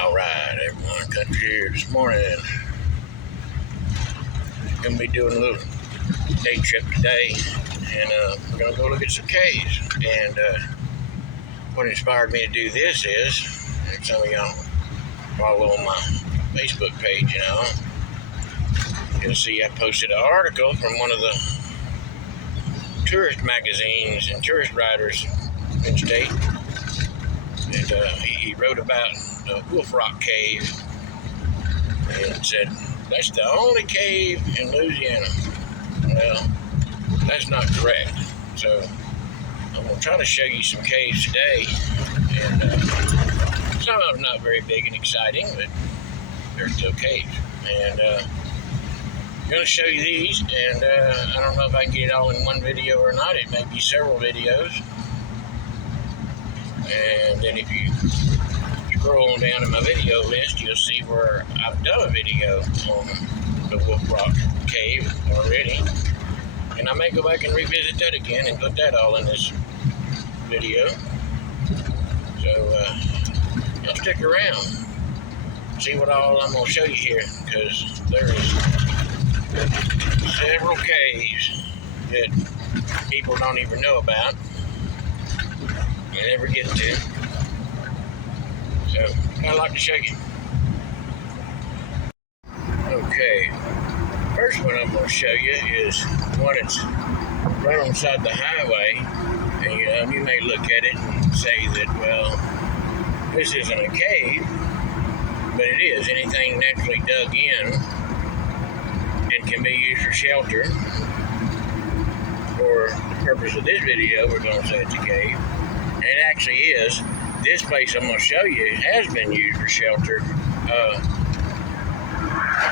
Alright, everyone, country here this morning. Gonna be doing a little day trip today, and we're gonna go look at some caves. And what inspired me to do this is, and some of y'all follow on my Facebook page, you'll see I posted an article from one of the tourist magazines and tourist writers in state, and he wrote about the Wolf Rock Cave and said that's the only cave in Louisiana. Well, that's not correct. So I'm going to try to show you some caves today, and some of them not very big and exciting, but they're still caves. And I'm going to show you these, and I don't know if I can get it all in one video or not. It may be several videos. And then if you scroll on down to my video list, you'll see where I've done a video on the Wolf Rock Cave already. And I may go back and revisit that again and put that all in this video. So y'all stick around, see what all I'm going to show you here, because there's several caves that people don't even know about and never get to. So I'd like to show you. Okay, first one I'm going to show you is one that's right on the side of the highway. And you may look at it and say that, well, this isn't a cave, but it is. Anything naturally dug in and can be used for shelter. For the purpose of this video, we're going to say it's a cave. And it actually is. This place I'm going to show you has been used for shelter.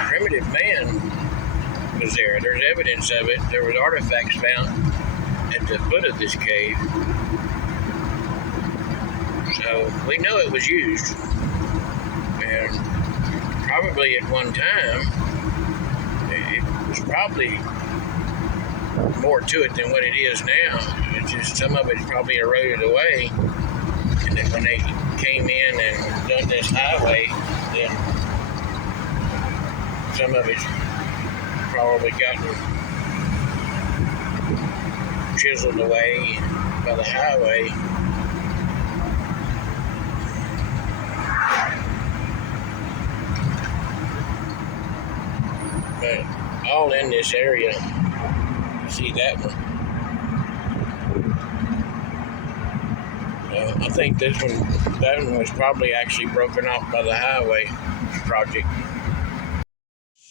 Primitive man was there. There's evidence of it. There was artifacts found at the foot of this cave. So we know it was used. And probably at one time, it was probably more to it than what it is now. It's just some of it's probably eroded away. And then when they came in and done this highway, then some of it's probably gotten chiseled away by the highway. But all in this area, see that one. I think that one was probably actually broken off by the highway project.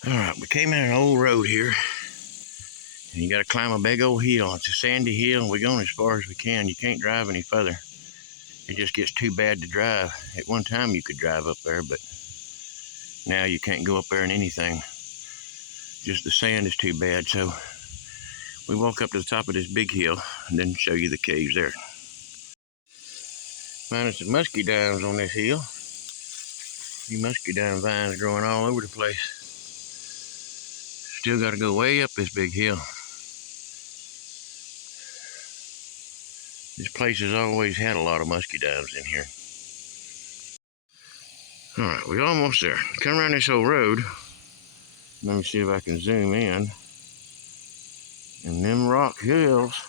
Alright, we came in an old road here, and you got to climb a big old hill. It's a sandy hill. We're going as far as we can. You can't drive any further. It just gets too bad to drive. At one time you could drive up there, but now you can't go up there in anything. Just the sand is too bad. So we walk up to the top of this big hill and then show you the caves there. Minus the muscadines on this hill. The muscadine vines growing all over the place. Still got to go way up this big hill. This place has always had a lot of muscadines in here. Alright, we're almost there. Come around this whole road. Let me see if I can zoom in. And them rock hills,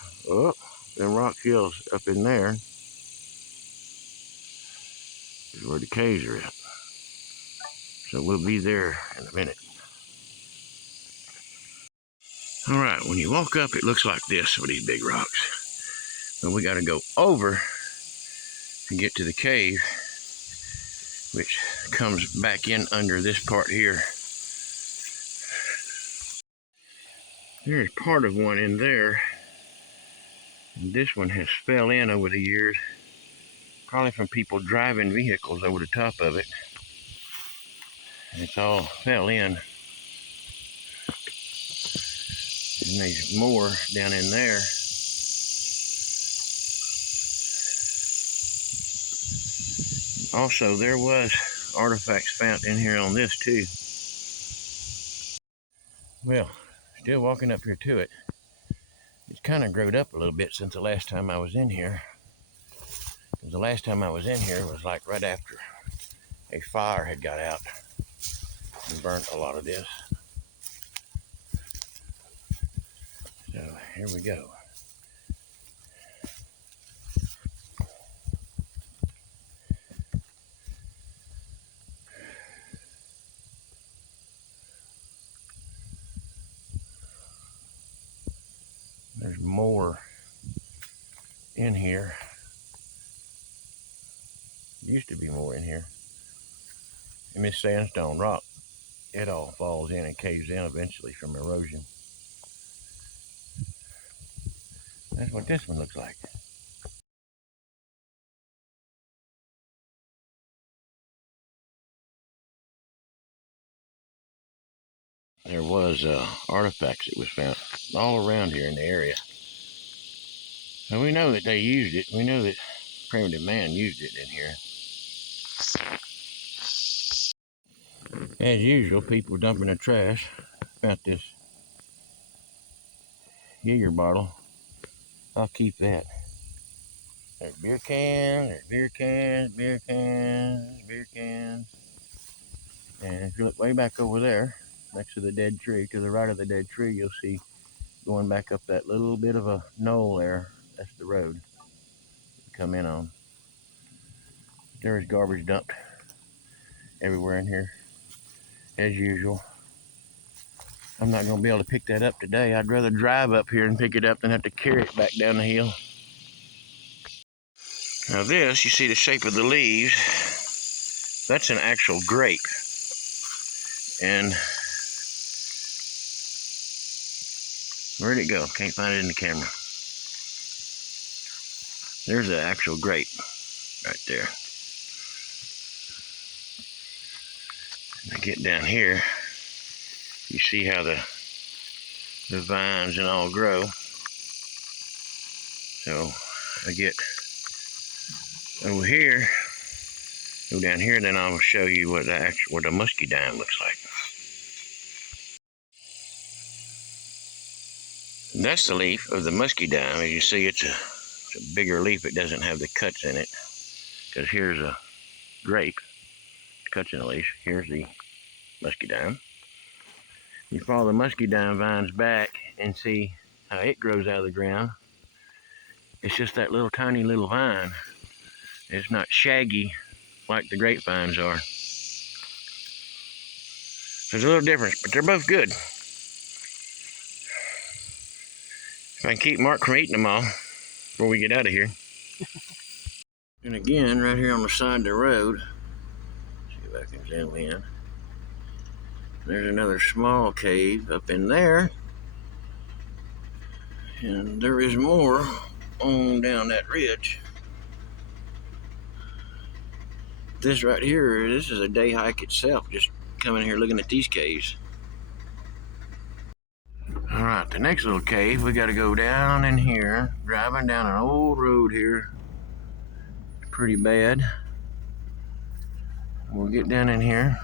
them rock hills up in there is where the caves are at. So we'll be there in a minute. Alright, when you walk up, it looks like this with these big rocks. But we got to go over to get to the cave, which comes back in under this part here. There's part of one in there. And this one has fell in over the years, probably from people driving vehicles over the top of it. And it's all fell in. And there's more down in there. Also, there was artifacts found in here on this too. Well, still walking up here to it. It's kind of growed up a little bit since the last time I was in here. Because the last time I was in here was like right after a fire had got out and burnt a lot of this. So here we go. There's more in here. Used to be more in here. And this sandstone rock, it all falls in and caves in eventually from erosion. That's what this one looks like. There was artifacts that was found all around here in the area. And we know that they used it. We know that primitive man used it in here. As usual, people dumping their trash. Found this Jaeger bottle. I'll keep that. There's beer cans, there's beer cans, beer cans, beer cans. And if you look way back over there, next to the dead tree, to the right of the dead tree, you'll see going back up that little bit of a knoll there. That's the road to come in on. There is garbage dumped everywhere in here, as usual. I'm not going to be able to pick that up today. I'd rather drive up here and pick it up than have to carry it back down the hill. Now this, you see the shape of the leaves, that's an actual grape. And where'd it go? Can't find it in the camera. There's an actual grape right there. And I get down here, you see how the vines and all grow. So I get over here, go down here, then I'll show you what a musky dime looks like. And that's the leaf of the musky dime. As you see, it's a bigger leaf. It doesn't have the cuts in it. Because here's a grape, cuts in the leaf. Here's the musky dime. You follow the musky dime vines back and see how it grows out of the ground. It's just that little tiny little vine. It's not shaggy like the grapevines are. There's a little difference, but they're both good. If I can keep Mark from eating them all before we get out of here. And again, right here on the side of the road, see if I can zoom in. There's another small cave up in there. And there is more on down that ridge. This right here, this is a day hike itself, just coming here looking at these caves. All right, the next little cave, we gotta go down in here, driving down an old road here. Pretty bad. We'll get down in here.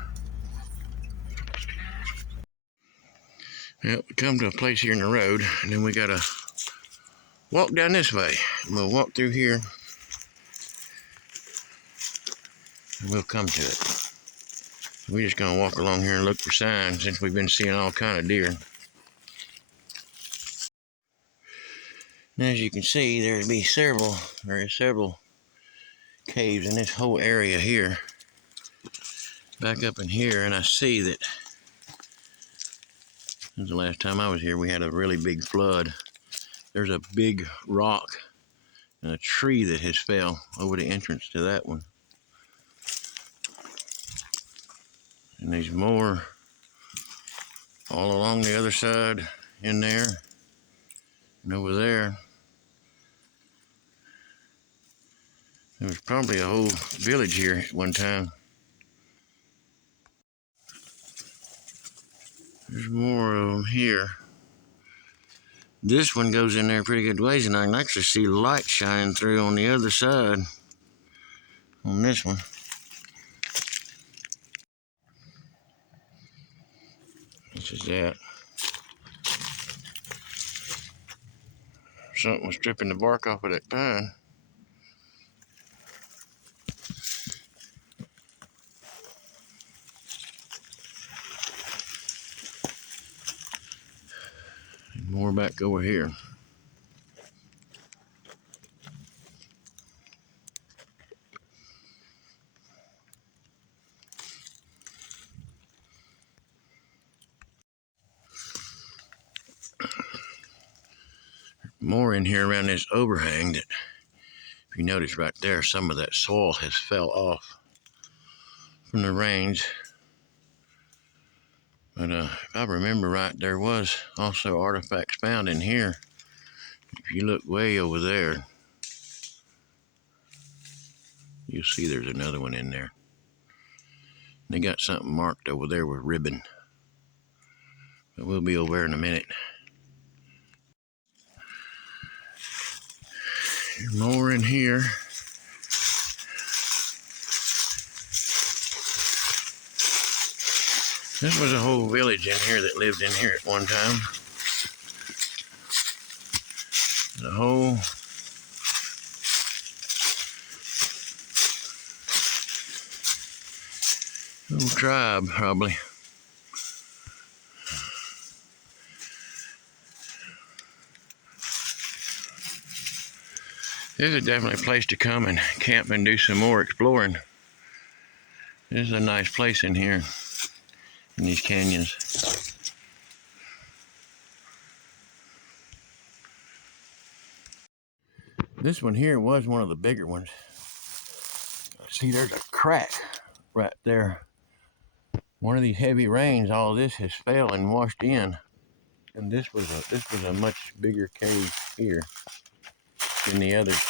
Yep, we come to a place here in the road, and then we gotta walk down this way. We'll walk through here, and we'll come to it. We're just gonna walk along here and look for signs since we've been seeing all kind of deer. And as you can see, there are several caves in this whole area here. Back up in here, and I see that since the last time I was here, we had a really big flood. There's a big rock and a tree that has fell over the entrance to that one. And there's more all along the other side in there and over there. There was probably a whole village here at one time. There's more of them here. This one goes in there pretty good ways, and I can actually see light shining through on the other side on this one. This is that. Something was stripping the bark off of that pine. More back over here. More in here around this overhang that, if you notice right there, some of that soil has fell off from the rains. But if I remember right, there was also artifacts found in here. If you look way over there, you'll see there's another one in there. They got something marked over there with ribbon. But we'll be over there in a minute. There's more in here. This was a whole village in here that lived in here at one time. The whole tribe, probably. This is definitely a place to come and camp and do some more exploring. This is a nice place in here, in these canyons. This one here was one of the bigger ones. See, there's a crack right there. One of these heavy rains, all of this has fell and washed in. And this was a much bigger cave here than the others.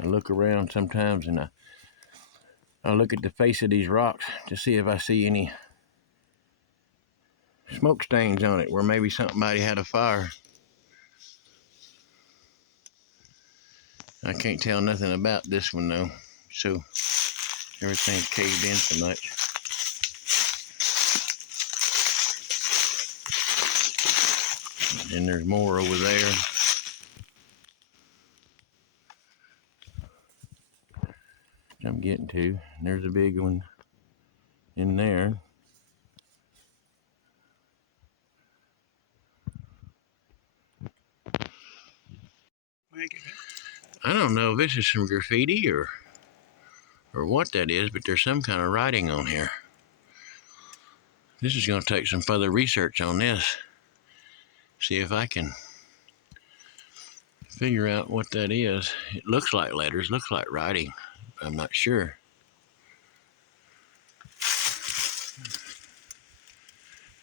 I look around sometimes and I look at the face of these rocks to see if I see any smoke stains on it where maybe somebody had a fire. I can't tell nothing about this one though, so everything's caved in so much. And there's more over there. I'm getting to. There's a big one in there. I don't know if this is some graffiti or what that is, but there's some kind of writing on here. This is going to take some further research on this. See if I can figure out what that is. It looks like letters, looks like writing. I'm not sure.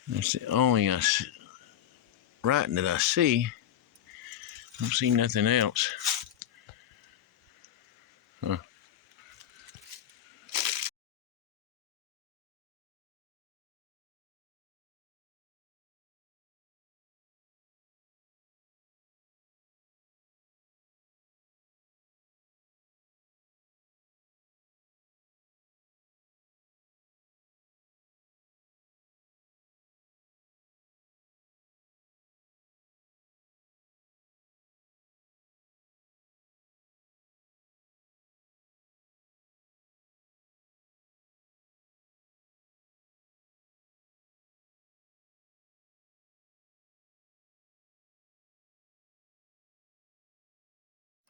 That's the only writing that I see. I don't see nothing else. Huh.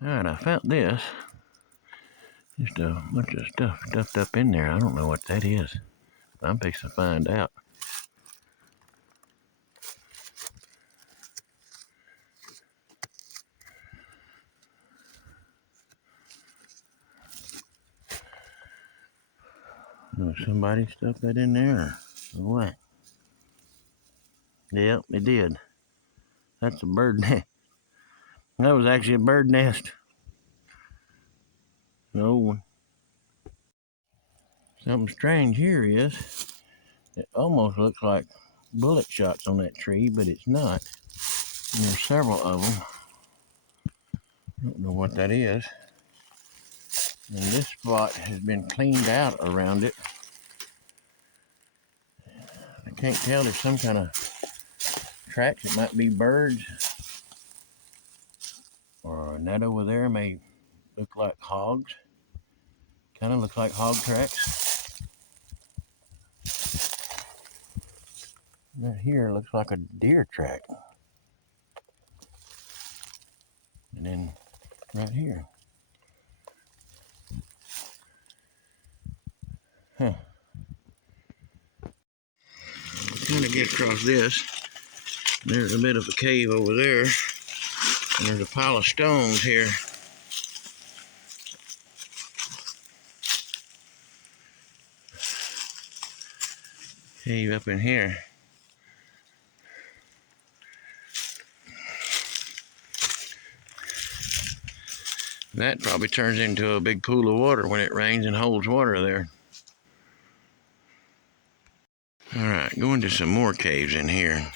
Alright, I found this. Just a bunch of stuff stuffed up in there. I don't know what that is. I'm fixing to find out. Oh, somebody stuffed that in there or what? Yep, they did. That's a bird nest. That was actually a bird nest. An old one. Something strange here is, it almost looks like bullet shots on that tree, but it's not. And there's several of them. I don't know what that is. And this spot has been cleaned out around it. I can't tell, there's some kind of tracks. It might be birds. Or that over there may look like hogs. Kind of look like hog tracks. Right here looks like a deer track. And then right here. Huh. Kind of get across this. There's a bit of a cave over there. And there's a pile of stones here. Cave up in here. That probably turns into a big pool of water when it rains and holds water there. All right, going to some more caves in here.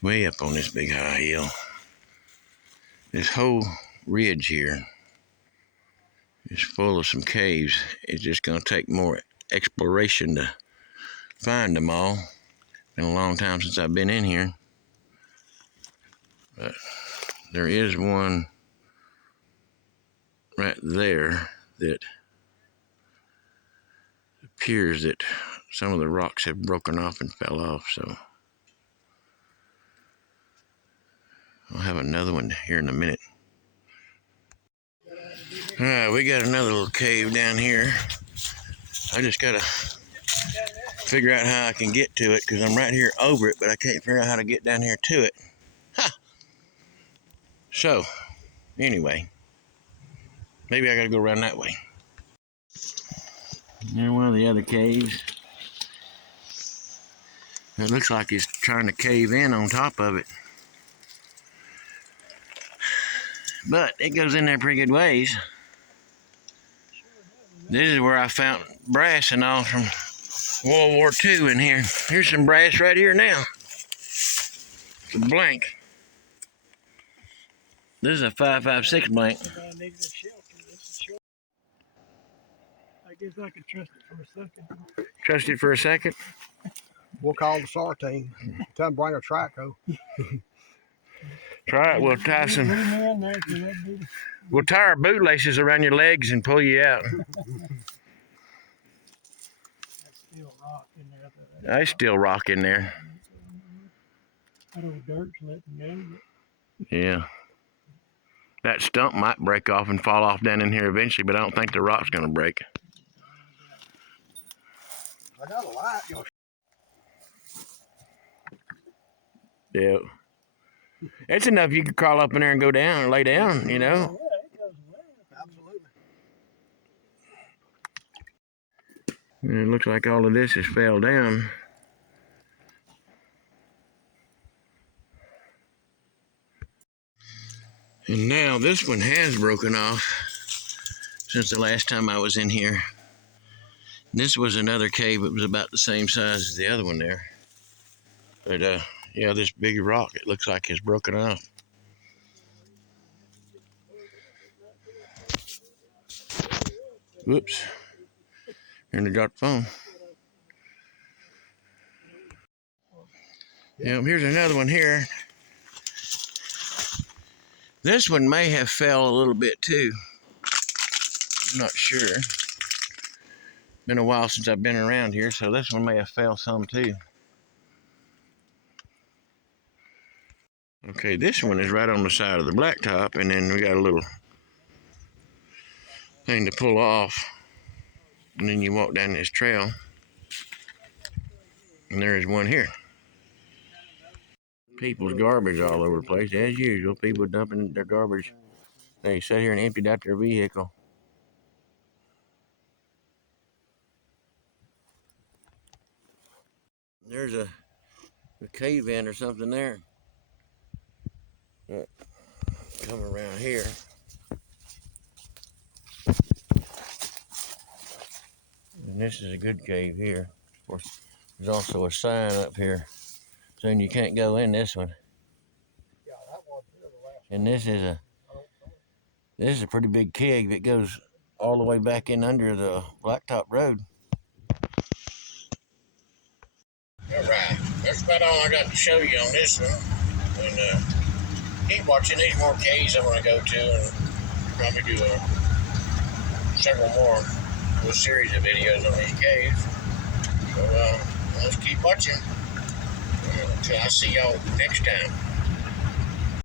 Way up on this big high hill. This whole ridge here is full of some caves. It's just going to take more exploration to find them all. Been a long time since I've been in here. But there is one right there that appears that some of the rocks have broken off and fell off, so I'll have another one here in a minute. All right, we got another little cave down here. I just gotta figure out how I can get to it because I'm right here over it, but I can't figure out how to get down here to it. Ha! So, anyway, maybe I gotta go around that way. There's one of the other caves. It looks like it's trying to cave in on top of it. But it goes in there pretty good ways. This is where I found brass and all from World War II in here. Here's some brass right here now. It's a blank. This is a 5.56 blank. I guess I could trust it for a second. Trust it for a second? We'll call the SAR team. Tell them bring a track hoe. Try it. We'll tie some. We'll tie our bootlaces around your legs and pull you out. I still rock in there. Yeah. That stump might break off and fall off down in here eventually, but I don't think the rock's gonna break. I got a light. Yeah. It's enough you could crawl up in there and go down or lay down, you know. Absolutely. And it looks like all of this has fell down. And now this one has broken off since the last time I was in here. This was another cave. It was about the same size as the other one there. But yeah, this big rock, it looks like it's broken off. Whoops. And I dropped the phone. Yeah, here's another one here. This one may have fell a little bit too. I'm not sure. Been a while since I've been around here, so this one may have fell some too. Okay, this one is right on the side of the blacktop, and then we got a little thing to pull off. And then you walk down this trail, and there is one here. People's garbage all over the place, as usual. People dumping their garbage. They sat here and emptied out their vehicle. There's a cave in or something there. Come around here. And this is a good cave here. Of course, there's also a sign up here saying you can't go in this one. And this is a pretty big cave that goes all the way back in under the blacktop road. All right, that's about all I got to show you on this one. And keep watching. These more caves I'm going to go to, and probably do several more little series of videos on these caves. So let's keep watching. So I'll see y'all next time.